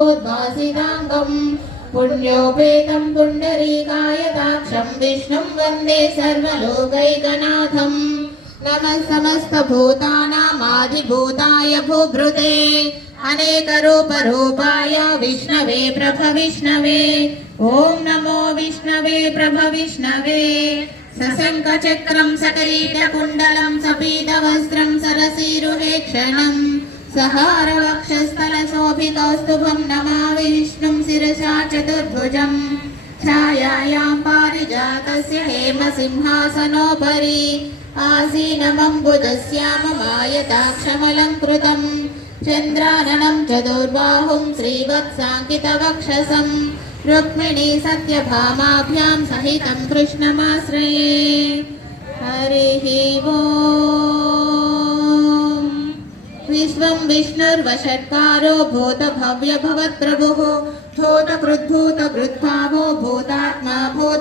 उद्भासिताङ्गम् पुण्योपेतं पुण्डरीकायताक्षं विष्णुं वन्दे सर्वलोकैकनाथम्। नमः समस्तभूतानामादिभूताय भूभृते अनेकरूपरूपाय विष्णवे प्रभविष्णवे। ॐ नमो विष्णवे प्रभविष्णवे। सशङ्खचक्रं सकरीटकुण्डलं सपीतवस्त्रं सरसीरुहेक्षणम् सहारवक्षस्थलशोभितौस्तुभं नमामि विष्णुं शिरसा चतुर्भुजम्। छायायां पारिजातस्य हेमसिंहासनोपरि आसीनमम्बुजस्याममायताक्षमलङ्कृतम् चन्द्राननं चतुर्बाहुं श्रीवत्साङ्कितवक्षसं रुक्मिणी सत्यभामाभ्यां सहितं कृष्णमाश्रये। हरिः ओम्। विश्वं विष्णुर्वषट्कारो भूतभव्यभवत्प्रभुः भूतकृद्भूतकृद्भावो भूतात्मा भूत